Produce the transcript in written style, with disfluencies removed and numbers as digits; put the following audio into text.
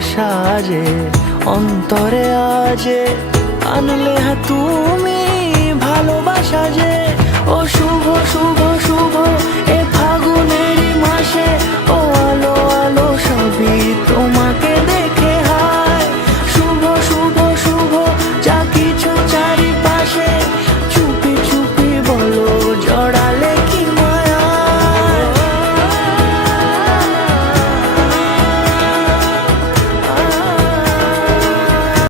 সাজে অন্তরে আজে আনলে হ্যাঁ তুমি ভালোবাসা যে। ও শুভ শুভ শুভ এ ফাগুনেরই মাসে, ও আলো আলো সবই